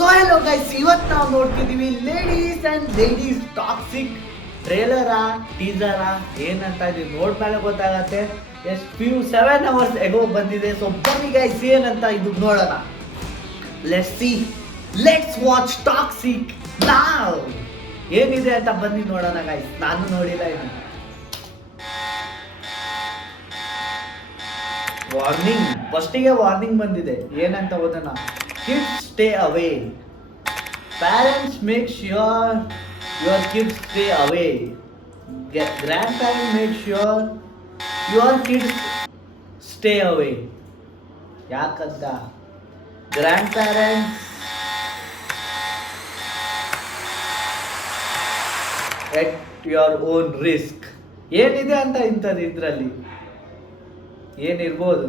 So hello guys, ಇವತ್ತು ನಾವು ನೋಡ್ತಿದ್ದೀವಿ ladies toxic ಟ್ರೇಲರಾ ಟೀಸರಾ ಏನಂತ ಇದು ನೋಡ್ಮೇಲೆ ಗೊತ್ತಾಗತ್ತೆ. ಎಷ್ಟು 7 hours ಎಗೋ ಬಂದಿದೆ. ಸೊ ಬನ್ನಿ ಗೈಸ್, ಏನಂತ ಇದು ನೋಡೋಣ. ಲೆಟ್ಸ್ ವಾಚ್ ಟಾಕ್ಸಿಕ್ ನಾವ್. ಏನಿದೆ ಅಂತ ಬನ್ನಿ ನೋಡೋಣ ಗೈಸ್. ನಾನು ನೋಡಿಲ್ಲ ಇನ್ನು. ವಾರ್ನಿಂಗ್, ಫಸ್ಟಿಗೆ ವಾರ್ನಿಂಗ್ ಬಂದಿದೆ. ಏನಂತ ಓದೋಣ. Kids stay away. Parents make sure your kids stay away. Grandparents make sure your kids stay away. ಯಾಕಂತ grandparents at your own risk. ಏನಿದೆ ಅಂತ ಇಂಥದ್ದು ಇದರಲ್ಲಿ ಏನಿರ್ಬೋದು.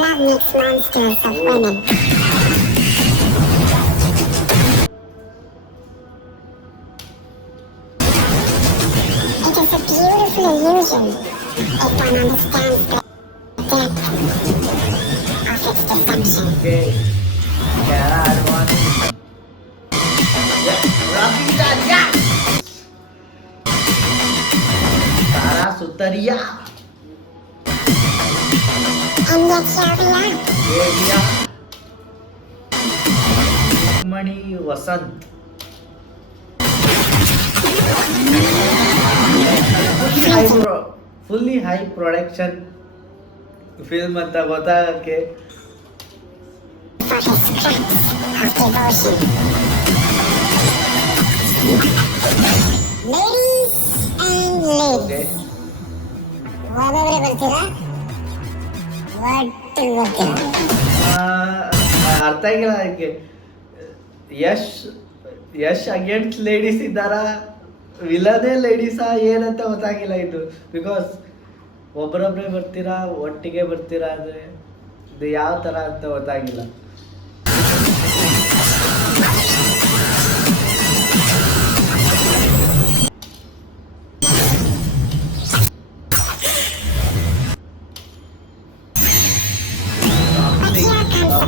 Love makes monsters of women. It is a beautiful illusion if one understands the depth of its deception. Okay. Yeah, I want it. Rafika, yeah. Tara Sutaria. And yet here we are. Area. Mani Vasant. Fully high production film ಅಂತ ಗೊತ್ತಾಗಕ್ಕೆ. For his scraps of devotion. Ladies and ladies. ಒಬ್ಬೊಬ್ಬರೇ ಬರ್ತೀರಾ? ಒಟ್ಟಿಗೆ ಬರ್ತೀರಾ? ಅರ್ಥ ಆಗಿಲ್ಲ ಅದಕ್ಕೆ. Yash against ladies ಇದ್ದಾರಾ, ವಿಲನೇ ಲೇಡೀಸಾ ಏನಂತ ಗೊತ್ತಾಗಿಲ್ಲ ಇದು. ಬಿಕಾಸ್ ಒಬ್ಬರೊಬ್ಬರೇ ಬರ್ತೀರಾ, ಒಟ್ಟಿಗೆ ಬರ್ತೀರಾ ಅಂದರೆ ಇದು ಯಾವ ಥರ ಅಂತ ಗೊತ್ತಾಗಿಲ್ಲ.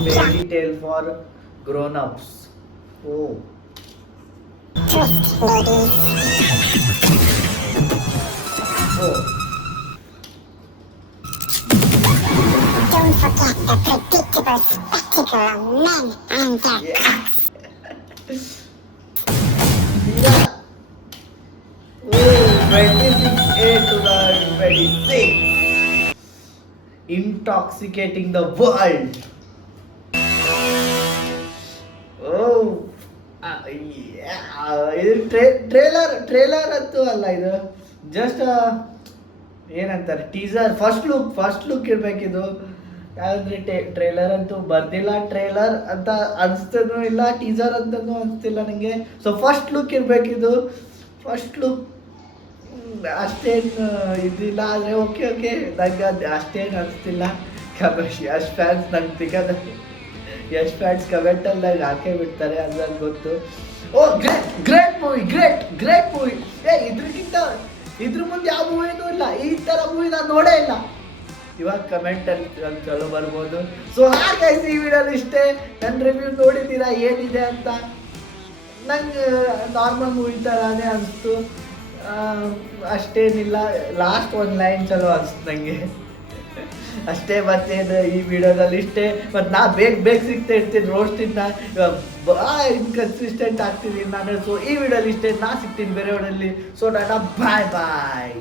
Fairy tale for grown-ups. Oh. Twist, ladies. Oh. Don't forget the predictable spectacle of men and their cocks. Yeah. Oh, 26/8/2026. Intoxicating the world. Oh, ಇದು ಟ್ರೇಲರ್ ಅಂತೂ ಅಲ್ಲ, ಇದು ಜಸ್ಟ್ ಏನಂತಾರೆ ಟೀಸರ್, ಫಸ್ಟ್ ಲುಕ್ ಇರ್ಬೇಕಿದು. ಯಾಕಂದ್ರೆ ಟ್ರೇಲರ್ ಅಂತೂ ಬರ್ದಿಲ್ಲ. ಟ್ರೇಲರ್ ಅಂತ ಅನಿಸ್ತನೂ ಇಲ್ಲ, teaser ಅಂತನೂ ಅನಿಸ್ತಿಲ್ಲ ನನಗೆ. ಸೊ ಫಸ್ಟ್ ಲುಕ್ ಇರಬೇಕಿದು. ಫಸ್ಟ್ ಲುಕ್ ಅಷ್ಟೇನು ಇದಿಲ್ಲ, ಆದರೆ ಓಕೆ ನಂಗೆ ಅದು ಅಷ್ಟೇನು ಅನಿಸ್ತಿಲ್ಲ. ಯಶ್ ಫ್ಯಾನ್ಸ್ ನಂಗೆ ಸಿಗೋದು, ಯಶ್ ಫ್ಯಾನ್ಸ್ ಕಮೆಂಟಲ್ಲಿ ನಂಗೆ ಹಾಕೇ ಬಿಡ್ತಾರೆ, ಅದು ನಂಗೆ ಗೊತ್ತು. ಓ ಗ್ರೇಟ್ ಮೂವಿ. ಇದ್ರ ಮುಂದೆ ಯಾವ ಮೂವಿನೂ ಇಲ್ಲ. ಈ ಥರ ಮೂವಿ ನಾನು ನೋಡೇ ಇಲ್ಲ. ಇವಾಗ ಕಮೆಂಟಲ್ಲಿ ನಂಗೆ ಚಲೋ ಬರ್ಬೋದು. ಸೊ ಹಾಗಾಗಿ ಈ ವಿಡಿಯೋಲಿ ಇಷ್ಟೇ. ನನ್ನ ರಿವ್ಯೂ ನೋಡಿದ್ದೀರಾ ಏನಿದೆ ಅಂತ. ನಂಗೆ ನಾರ್ಮಲ್ ಮೂವಿ ಥರನೇ ಅನಿಸ್ತು, ಅಷ್ಟೇನಿಲ್ಲ. ಲಾಸ್ಟ್ ಒಂದು ಲೈನ್ ಚಲೋ ಅನಿಸ್ತು ನನಗೆ ಅಷ್ಟೇ. ಮತ್ತೇನು ಈ ವಿಡಿಯೋದಲ್ಲಿ ಇಷ್ಟೇ. ಮತ್ತು ನಾ ಬೇಗ ಸಿಗ್ತಾ ಇರ್ತೀನಿ ರೋಸ್ಟಿಂದ. ಇವಾಗ ಇನ್ಕನ್ಸಿಸ್ಟೆಂಟ್ ಆಗ್ತಿದ್ದೀನಿ ನಾನು. ಸೊ ಈ ವಿಡಿಯೋಲಿ ಇಷ್ಟೇ. ನಾ ಸಿಗ್ತೀನಿ ಬೇರೆ ವಿಡಿಯೋಲಿ. ಸೊ ಬಾಯ್.